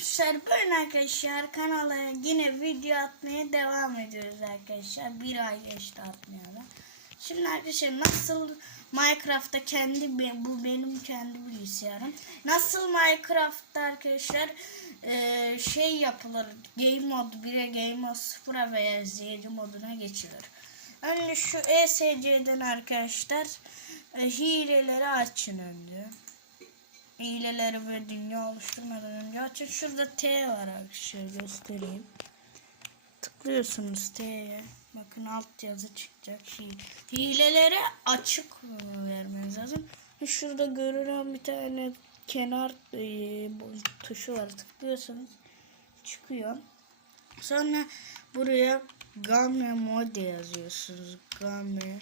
arkadaşlar arkadaşlar kanala yine video atmaya devam ediyoruz arkadaşlar. Bir ay geçti atmayalım. Şimdi arkadaşlar nasıl Minecraft'ta kendi bu benim kendi bilgisayarım. Nasıl Minecraft'ta arkadaşlar e, şey yapılır. Game mod 1'e Game mod 0'a veya izleyici moduna geçilir. Önce şu ESC'den arkadaşlar e, hileleri açın önce hileleri ve dünya oluşturmadan önce açın. Şurada T var arkadaşlar göstereyim. Tıklıyorsunuz T'ye. Bakın alt yazı çıkacak. Hile. Hileleri açık vermeniz lazım. Şurada görünen bir tane kenar e, tuşu var. Tıklıyorsunuz. Çıkıyor. Sonra buraya Game Mode yazıyorsunuz. Game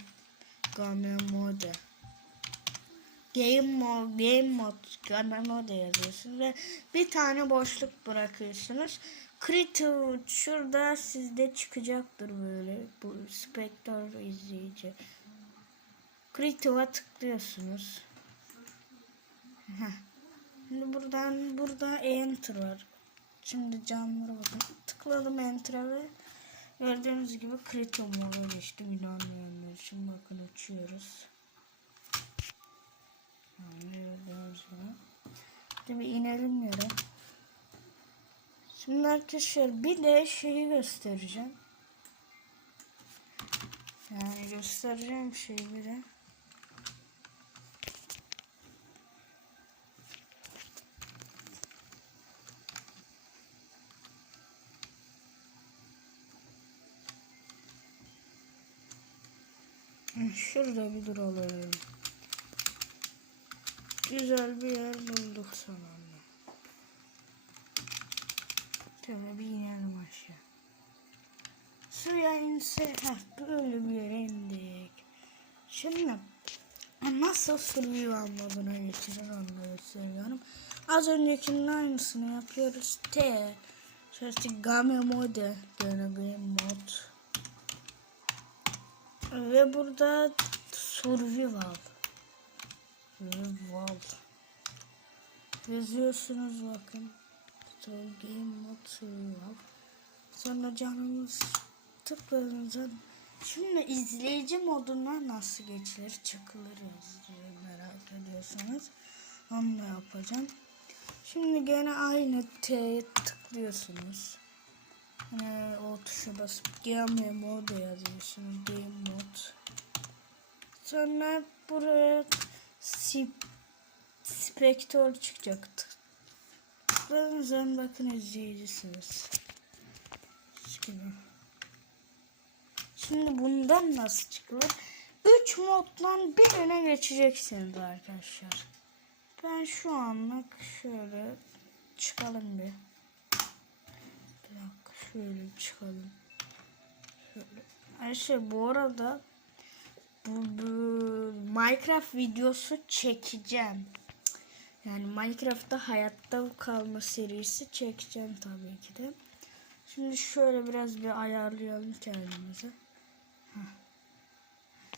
Game Mode. Game Mode, Game Mode, Game Mode yazıyorsunuz ve bir tane boşluk bırakıyorsunuz. Creative şurada sizde çıkacaktır böyle bu Spectre izleyici. Creative'a tıklıyorsunuz. Şimdi buradan burada Enter var. Şimdi canlılara bakın. Tıkladım Enter'a ve gördüğünüz gibi Creative moda geçti. İnanmayanlar için bakın uçuyoruz. Şimdi inelim yere. Şimdi arkadaşlar bir de şeyi göstereceğim. Yani göstereceğim şeyi bir de. Şurada bir duralım. Güzel bir yer bulduk sonunda. Şöyle bir inelim aşağı. Suya inse, heh, böyle bir yere indik. Şimdi nasıl survival moduna geçirir onu gösteriyorum. Az öncekinin aynısını yapıyoruz. T. Şöyle game mode. Game mod. Ve burada survival. Survival. Yazıyorsunuz bakın. Troll Game Mode Survival. Sonra canımız tıkladığınızda Şimdi izleyici moduna nasıl geçilir, çıkılır yazıyor merak ediyorsanız. Onu yapacağım. Şimdi gene aynı T'ye tıklıyorsunuz. Yine o tuşa basıp Game Mode yazıyorsunuz. Game Mode. Sonra buraya Sip Spectre çıkacaktı. Tıkladığınız zaman bakın izleyicisiniz. Şimdi. Şimdi bundan nasıl çıkılır? 3 moddan bir öne geçeceksiniz arkadaşlar. Ben şu anlık şöyle çıkalım bir. Bir dakika şöyle çıkalım. Şöyle. Ayşe bu arada bu, bu Minecraft videosu çekeceğim. Yani Minecraft'ta hayatta kalma serisi çekeceğim tabii ki de. Şimdi şöyle biraz bir ayarlayalım kendimizi.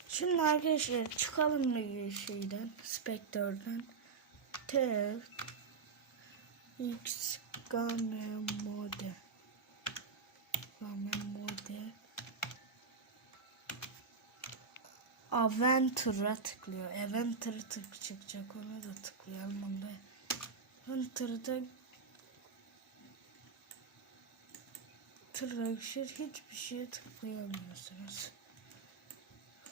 Şimdi arkadaşlar çıkalım bir şeyden, Spectre'den. T X Game Mode Game Mode Aventure'a tıklıyor. Aventure tık çıkacak. Ona da tıklayalım. Onda Aventure'da Traction hiçbir şeye tıklayamıyorsunuz.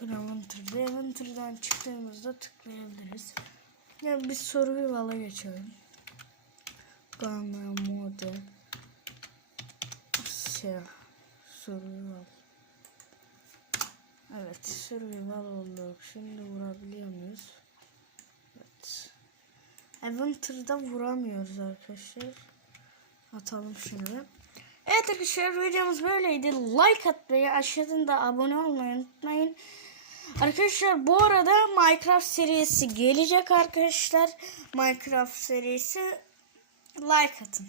Aventure'da Aventure'dan çıktığımızda tıklayabiliriz. Yani bir survival'a geçelim. Game Mode şey survival Evet survival olduk. Şimdi vurabiliyor muyuz? Evet. Adventure'da vuramıyoruz arkadaşlar. Atalım şunu. Evet arkadaşlar videomuz böyleydi. Like atmayı aşağıdan da abone olmayı unutmayın. Arkadaşlar bu arada Minecraft serisi gelecek arkadaşlar. Minecraft serisi like atın.